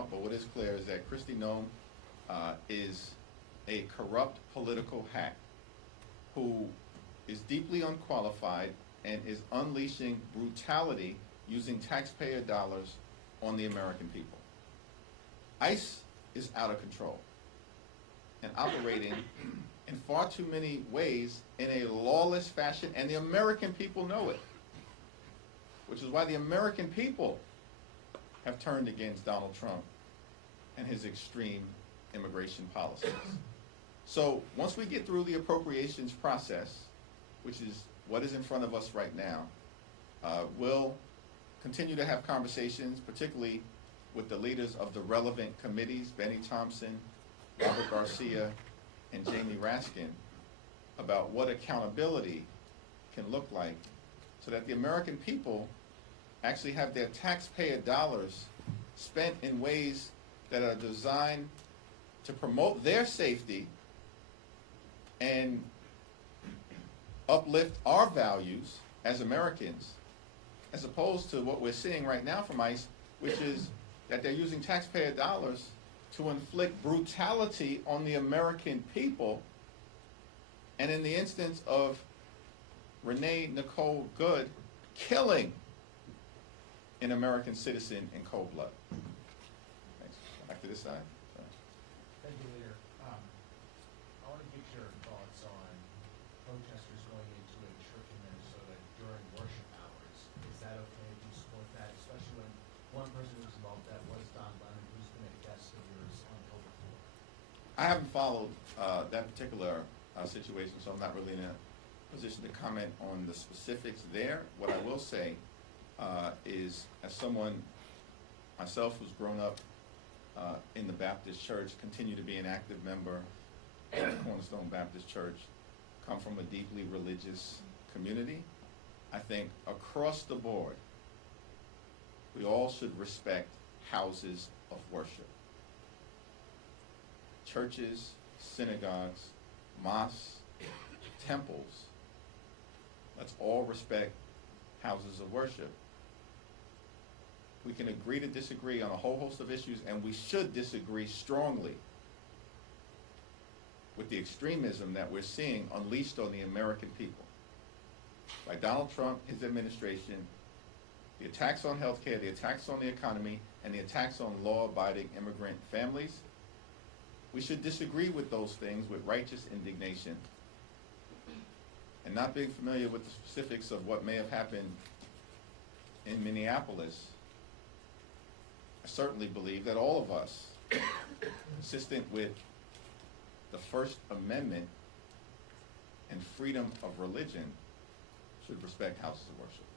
out, but what is clear is that Kristi Noem is a corrupt political hack who is deeply unqualified and is unleashing brutality using taxpayer dollars on the American people. ICE is out of control and operating in far too many ways in a lawless fashion, and the American people know it, which is why the American people have turned against Donald Trump and his extreme immigration policies. So once we get through the appropriations process, which is what is in front of us right now, we'll continue to have conversations, particularly with the leaders of the relevant committees, Benny Thompson, Robert Garcia, and Jamie Raskin, about what accountability can look like so that the American people actually have their taxpayer dollars spent in ways that are designed to promote their safety and uplift our values as Americans, as opposed to what we're seeing right now from ICE, which is that they're using taxpayer dollars to inflict brutality on the American people. And in the instance of Renee Nicole Good, killing an American citizen in cold blood. Thanks. Back to this side. Sorry. Thank you, Leader. I want to get your thoughts on protesters going into a church in Minnesota during worship hours. Is that okay? Do you support that? Especially when one person who was involved with that was Don Lemon, who's been a guest of yours on the show before. I haven't followed that particular situation, so I'm not really in a position to comment on the specifics there. What I will say is, as someone myself who's grown up in the Baptist Church, continue to be an active member of the Cornerstone Baptist Church, come from a deeply religious community, I think across the board, we all should respect houses of worship. Churches, synagogues, mosques, temples. Let's all respect houses of worship. We can agree to disagree on a whole host of issues, and we should disagree strongly with the extremism that we're seeing unleashed on the American people by Donald Trump, his administration, the attacks on healthcare, the attacks on the economy, and the attacks on law-abiding immigrant families. We should disagree with those things with righteous indignation, and not being familiar with the specifics of what may have happened in Minneapolis. I certainly believe that all of us, consistent with the First Amendment and freedom of religion, should respect houses of worship.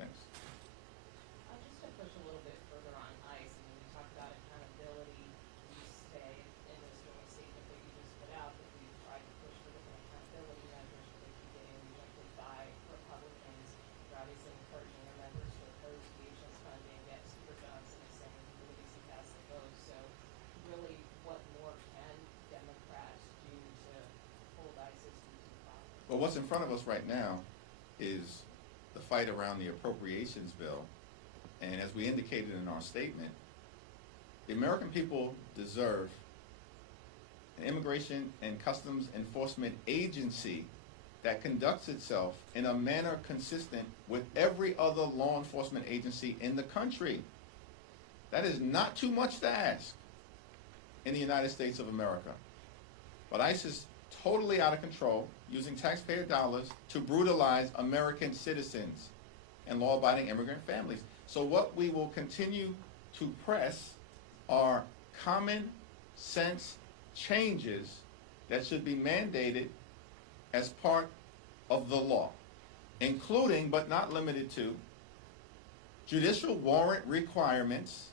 Thanks. Just to push a little bit further on ICE, I mean, we talked about accountability. You say in this joint statement that you just put out that we've tried to push for different accountability measures, but they keep getting rejected by Republicans. You're obviously encouraging your members to oppose DHS funding, yet Speaker Johnson is saying he believes he has the vote. So really, what more can Democrats do to hold ISIS to the process? Well, what's in front of us right now is the fight around the appropriations bill. And as we indicated in our statement, the American people deserve an immigration and customs enforcement agency that conducts itself in a manner consistent with every other law enforcement agency in the country. That is not too much to ask in the United States of America. But ICE is totally out of control, using taxpayer dollars to brutalize American citizens and law-abiding immigrant families. So what we will continue to press are common sense changes that should be mandated as part of the law, including but not limited to judicial warrant requirements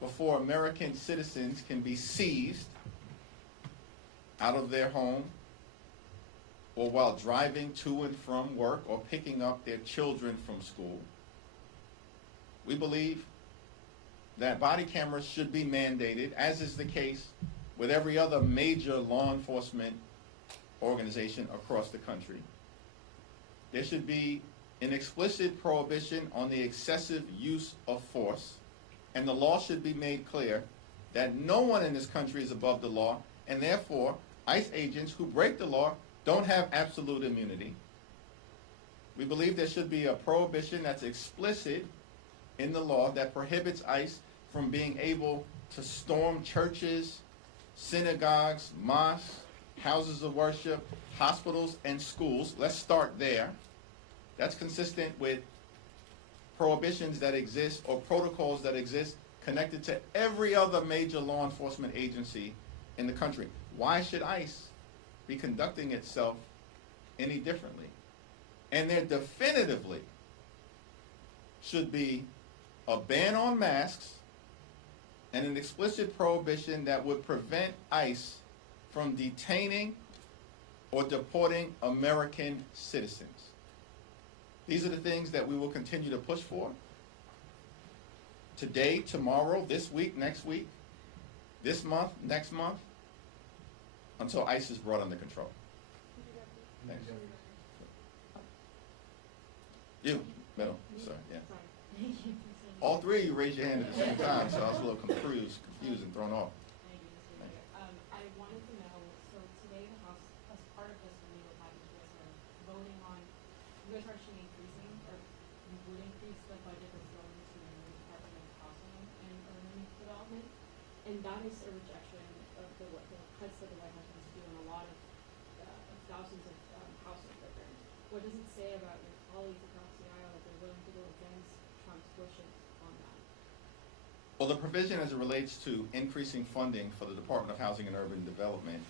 before American citizens can be seized out of their home or while driving to and from work or picking up their children from school. We believe that body cameras should be mandated, as is the case with every other major law enforcement organization across the country. There should be an explicit prohibition on the excessive use of force and the law should be made clear that no one in this country is above the law, and therefore ICE agents who break the law don't have absolute immunity. We believe there should be a prohibition that's explicit in the law that prohibits ICE from being able to storm churches, synagogues, mosques, houses of worship, hospitals, and schools. Let's start there. That's consistent with prohibitions that exist or protocols that exist connected to every other major law enforcement agency in the country. Why should ICE be conducting itself any differently? And there definitively should be a ban on masks and an explicit prohibition that would prevent ICE from detaining or deporting American citizens. These are the things that we will continue to push for today, tomorrow, this week, next week, this month, next month, until ICE is brought under control. Thanks. You, middle, sorry, yeah. All three of you raised your hand at the same time, so I was a little confused and thrown off. Thank you, Mr. Leader. I wanted to know, so today the House, as part of this legal package, you guys are voting on, you guys are actually increasing, or you would increase the budget that's going to the Department of Housing and Urban Development, and that is a rejection of the cuts that the White House wants to do on a lot of thousands of housing programs. What does it say about your colleagues across the aisle that they're willing to go against Trump's wishes on that? Well, the provision as it relates to increasing funding for the Department of Housing and Urban Development,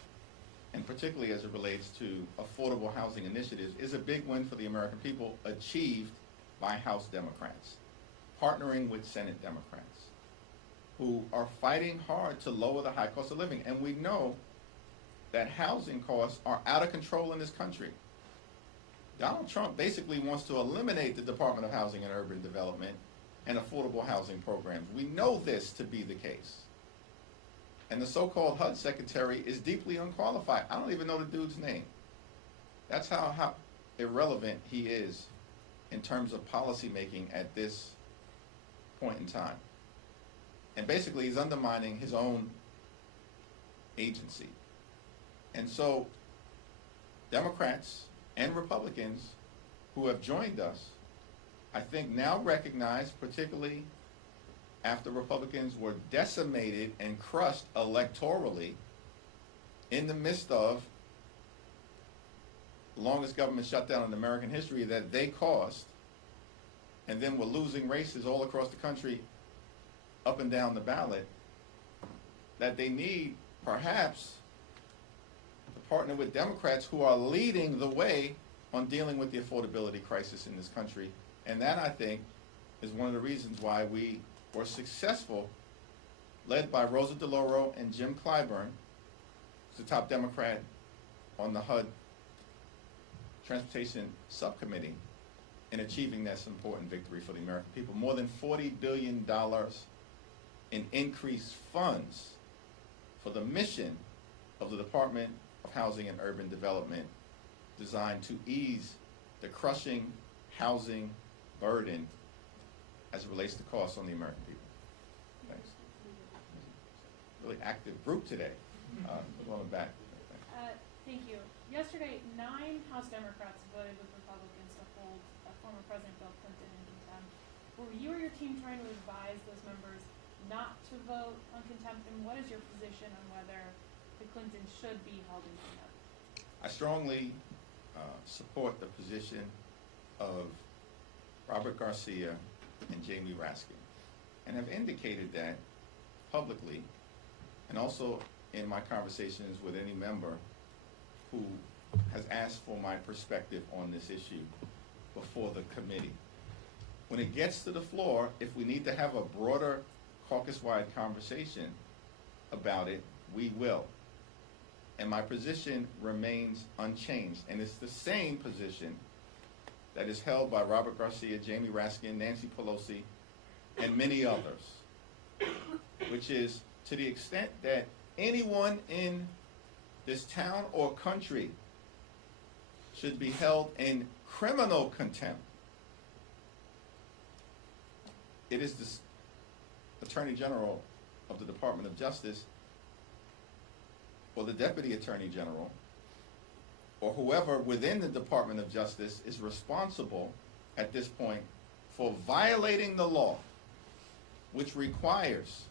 and particularly as it relates to affordable housing initiatives, is a big win for the American people, achieved by House Democrats, partnering with Senate Democrats, who are fighting hard to lower the high cost of living. And we know that housing costs are out of control in this country. Donald Trump basically wants to eliminate the Department of Housing and Urban Development and affordable housing programs. We know this to be the case. And the so-called HUD secretary is deeply unqualified. I don't even know the dude's name. That's how irrelevant he is in terms of policy making at this point in time. And basically he's undermining his own agency. And so Democrats and Republicans who have joined us, I think now recognize, particularly after Republicans were decimated and crushed electorally in the midst of the longest government shutdown in American history that they caused, and then were losing races all across the country up and down the ballot, that they need perhaps to partner with Democrats who are leading the way on dealing with the affordability crisis in this country. And that, I think, is one of the reasons why we were successful, led by Rosa DeLauro and Jim Clyburn, who's the top Democrat on the HUD Transportation Subcommittee, in achieving this important victory for the American people. More than $40 billion in increased funds for the mission of the Department of Housing and Urban Development, designed to ease the crushing housing burden as it relates to costs on the American people. Thanks. Really active group today. Going back. Thank you. Yesterday, 9 House Democrats voted with Republicans to hold former President Bill Clinton in contempt. Were you or your team trying to advise those members not to vote on contempt, and what is your position on whether the Clintons should be held in contempt? I strongly support the position of Robert Garcia and Jamie Raskin, and have indicated that publicly, and also in my conversations with any member who has asked for my perspective on this issue before the committee. When it gets to the floor, if we need to have a broader caucus-wide conversation about it, we will. And my position remains unchanged, and it's the same position that is held by Robert Garcia, Jamie Raskin, Nancy Pelosi, and many others, which is, to the extent that anyone in this town or country should be held in criminal contempt, it is Attorney General of the Department of Justice, or the Deputy Attorney General, or whoever within the Department of Justice is responsible at this point for violating the law, which requires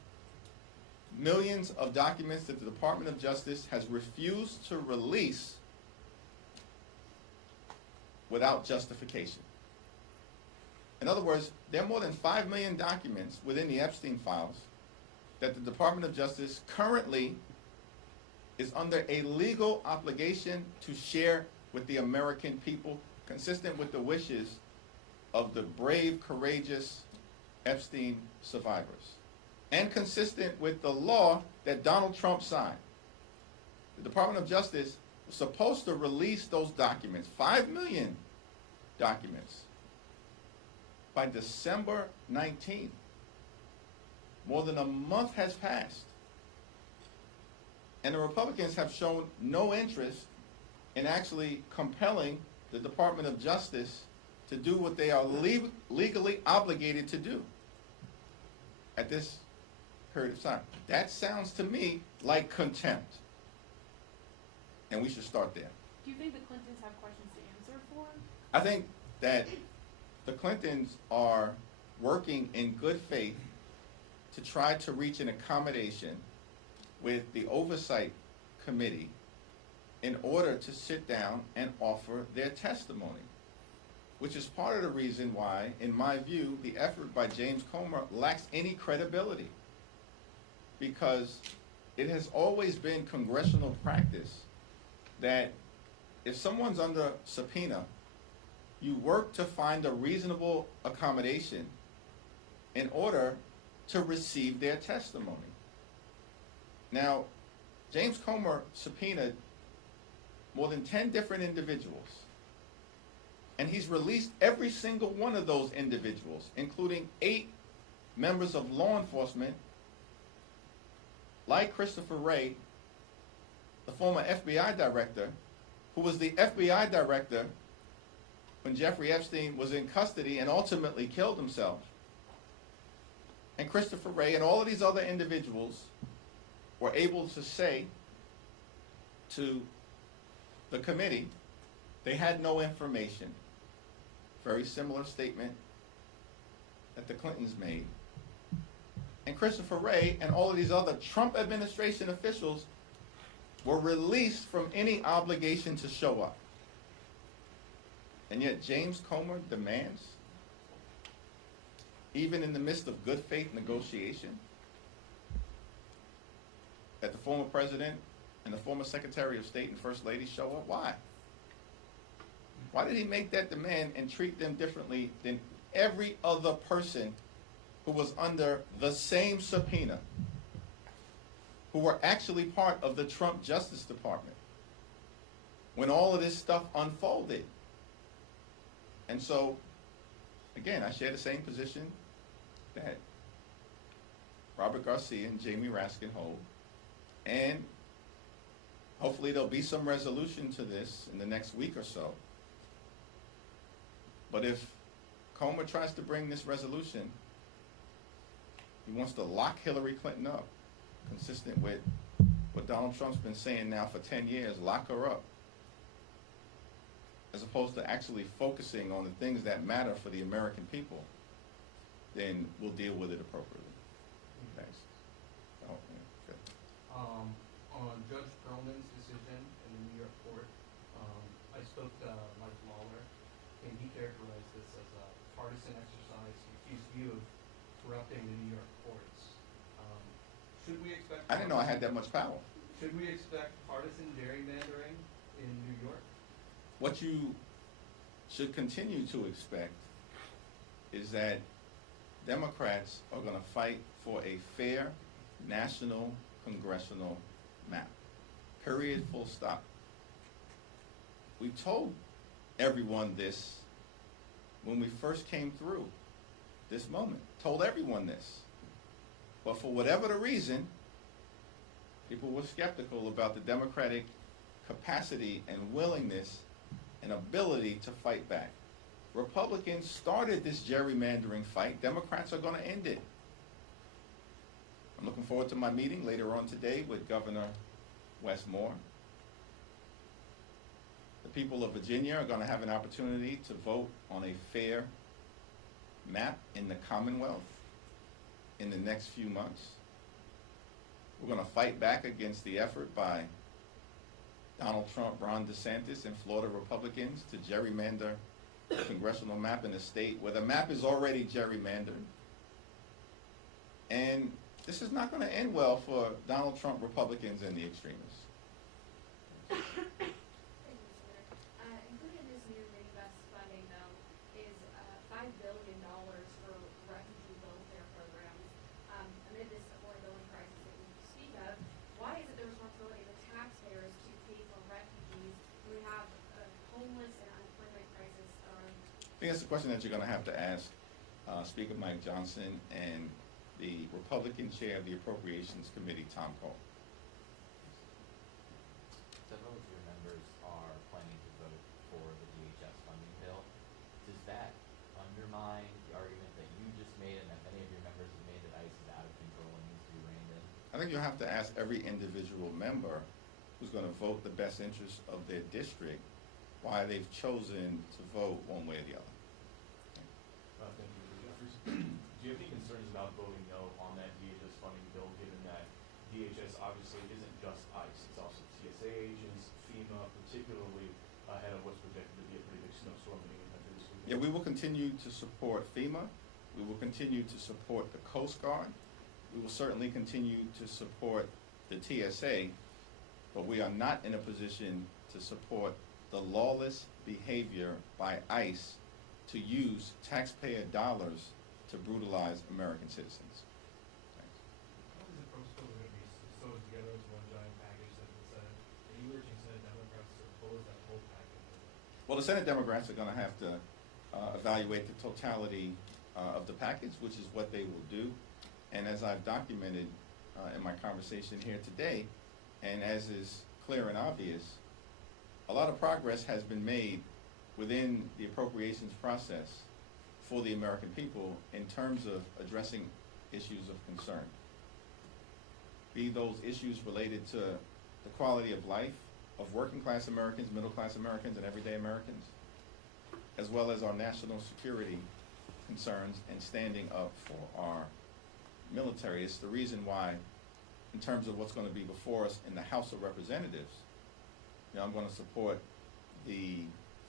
millions of documents that the Department of Justice has refused to release without justification. In other words, there are more than 5 million documents within the Epstein files that the Department of Justice currently is under a legal obligation to share with the American people, consistent with the wishes of the brave, courageous Epstein survivors, and consistent with the law that Donald Trump signed. The Department of Justice was supposed to release those documents, 5 million documents, by December 19th. More than a month has passed. And the Republicans have shown no interest in actually compelling the Department of Justice to do what they are legally obligated to do at this period of time. That sounds to me like contempt. And we should start there. Do you think the Clintons have questions to answer for? I think that the Clintons are working in good faith to try to reach an accommodation with the oversight committee in order to sit down and offer their testimony, which is part of the reason why, in my view, the effort by James Comer lacks any credibility, because it has always been congressional practice that if someone's under subpoena, you work to find a reasonable accommodation in order to receive their testimony. Now, James Comer subpoenaed more than 10 different individuals, and he's released every single one of those individuals, including 8 members of law enforcement, like Christopher Wray, the former FBI director, who was the FBI director when Jeffrey Epstein was in custody and ultimately killed himself. And Christopher Wray and all of these other individuals were able to say to the committee they had no information. Very similar statement that the Clintons made. And Christopher Wray and all of these other Trump administration officials were released from any obligation to show up. And yet James Comer demands, even in the midst of good faith negotiation, that the former president and the former Secretary of State and First Lady show up. Why? Why did he make that demand and treat them differently than every other person who was under the same subpoena, who were actually part of the Trump Justice Department when all of this stuff unfolded? And so, again, I share the same position that Robert Garcia and Jamie Raskin hold, and hopefully there'll be some resolution to this in the next week or so. But if Comer tries to bring this resolution, he wants to lock Hillary Clinton up, consistent with what Donald Trump's been saying now for 10 years, lock her up, as opposed to actually focusing on the things that matter for the American people, then we'll deal with it appropriately. Thanks. Oh, yeah, okay. On Judge Perlman's decision in the New York court, I spoke to Mike Lawler, and he characterized this as a partisan exercise. He accused you of corrupting the New York courts. Should we expect... I didn't know I had that much power. Should we expect partisan gerrymandering in New York? What you should continue to expect is that Democrats are going to fight for a fair national congressional map. Period, full stop. We told everyone this when we first came through this moment. Told everyone this. But for whatever the reason, people were skeptical about the Democratic capacity and willingness and ability to fight back. Republicans started this gerrymandering fight. Democrats are going to end it. forward to my meeting later on today with Governor Wes Moore. The people of Virginia are going to have an opportunity to vote on a fair map in the Commonwealth in the next few months. We're going to fight back against the effort by Donald Trump, Ron DeSantis, and Florida Republicans to gerrymander the congressional map in a state where the map is already gerrymandered. And this is not going to end well for Donald Trump Republicans and the extremists. Thank you, Mr. Leader. Included in this new lambasts funding, though, is $5 billion for refugee welfare programs. Amid this affordability crisis that we speak of, why is it the responsibility of the taxpayers to pay for refugees when we have a homeless and unemployment crisis? I think that's a question that you're going to have to ask Speaker Mike Johnson and the Republican chair of the Appropriations Committee, Tom Cole. Several of your members are planning to vote for the DHS funding bill. Does that undermine the argument that you just made and that many of your members have made that ICE is out of control and needs to be reined in? I think you'll have to ask every individual member who's going to vote the best interest of their district why they've chosen to vote one way or the other. Thank you, Mr. Jeffries. Do you have any concerns about voting no on that DHS funding bill, given that DHS obviously isn't just ICE, it's also TSA agents, FEMA, particularly ahead of what's projected to be a pretty big snowstorm in the country this weekend? Yeah, we will continue to support FEMA. We will continue to support the Coast Guard. We will certainly continue to support the TSA, but we are not in a position to support the lawless behavior by ICE to use taxpayer dollars to brutalize American citizens. Thanks. How is the proposal going to be sewed together as one giant package that the Senate? Are you urging Senate Democrats to oppose that whole package? Well, the Senate Democrats are going to have to evaluate the totality of the package, which is what they will do. And as I've documented in my conversation here today, and as is clear and obvious, a lot of progress has been made within the appropriations process for the American people in terms of addressing issues of concern. Be those issues related to the quality of life of working class Americans, middle class Americans, and everyday Americans, as well as our national security concerns and standing up for our military. It's the reason why, in terms of what's going to be before us in the House of Representatives, I'm going to support the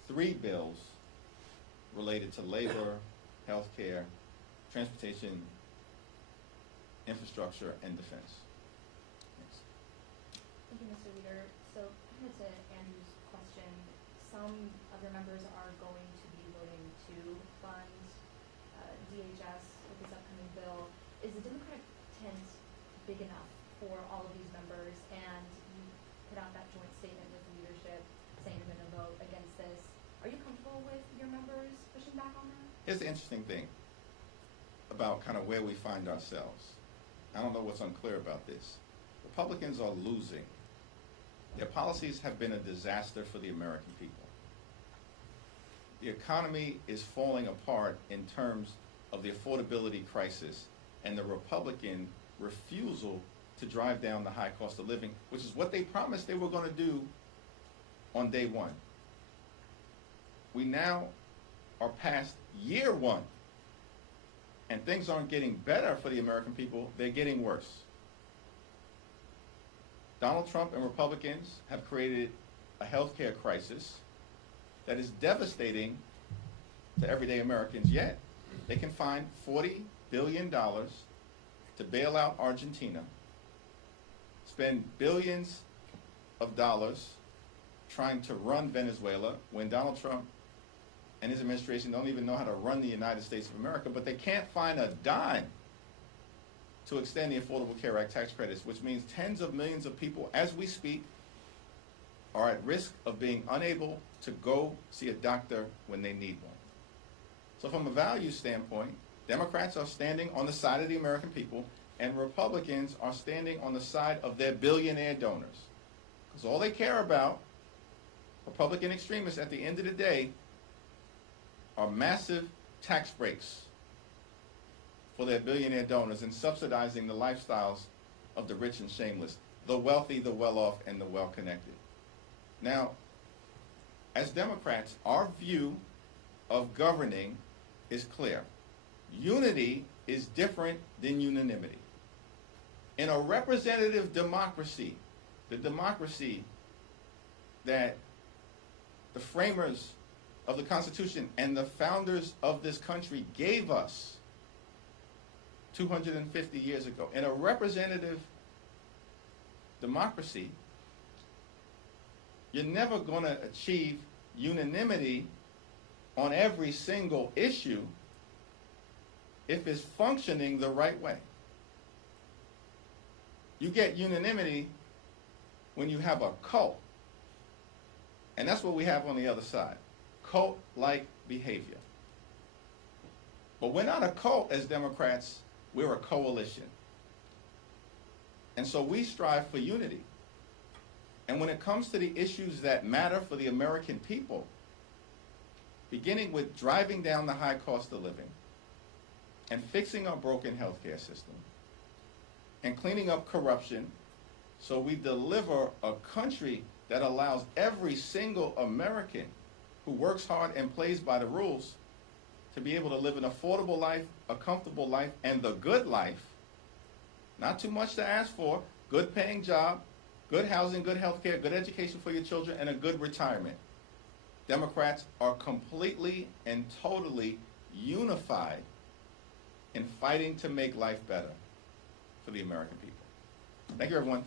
3 bills related to labor, healthcare, transportation, infrastructure, and defense. Thanks. Thank you, Mr. Leader. So, kind of to Andrew's question, some other members are going to be voting to fund DHS with this upcoming bill. Is the Democratic tent big enough for all of these members? And you put out that joint statement with leadership saying you're going to vote against this. Are you comfortable with your members pushing back on that? Here's the interesting thing about kind of where we find ourselves. I don't know what's unclear about this. Republicans are losing. Their policies have been a disaster for the American people. The economy is falling apart in terms of the affordability crisis and the Republican refusal to drive down the high cost of living, which is what they promised they were going to do on day one. We now are past year 1, and things aren't getting better for the American people, they're getting worse. Donald Trump and Republicans have created a healthcare crisis that is devastating to everyday Americans, yet they can find $40 billion to bail out Argentina, spend billions of dollars trying to run Venezuela when Donald Trump and his administration don't even know how to run the United States of America, but they can't find a dime to extend the Affordable Care Act tax credits, which means tens of millions of people, as we speak, are at risk of being unable to go see a doctor when they need one. So from a value standpoint, Democrats are standing on the side of the American people, and Republicans are standing on the side of their billionaire donors. Because all they care about, Republican extremists at the end of the day, are massive tax breaks for their billionaire donors and subsidizing the lifestyles of the rich and shameless, the wealthy, the well-off, and the well-connected. Now, as Democrats, our view of governing is clear. Unity is different than unanimity. In a representative democracy, the democracy that the framers of the Constitution and the founders of this country gave us 250 years ago, in a representative democracy, you're never going to achieve unanimity on every single issue if it's functioning the right way. You get unanimity when you have a cult. And that's what we have on the other side. Cult-like behavior. But we're not a cult as Democrats, we're a coalition. And so we strive for unity. And when it comes to the issues that matter for the American people, beginning with driving down the high cost of living and fixing our broken healthcare system and cleaning up corruption so we deliver a country that allows every single American who works hard and plays by the rules to be able to live an affordable life, a comfortable life, and the good life. Not too much to ask for, good paying job, good housing, good health care, good education for your children, and a good retirement. Democrats are completely and totally unified in fighting to make life better for the American people. Thank you, everyone.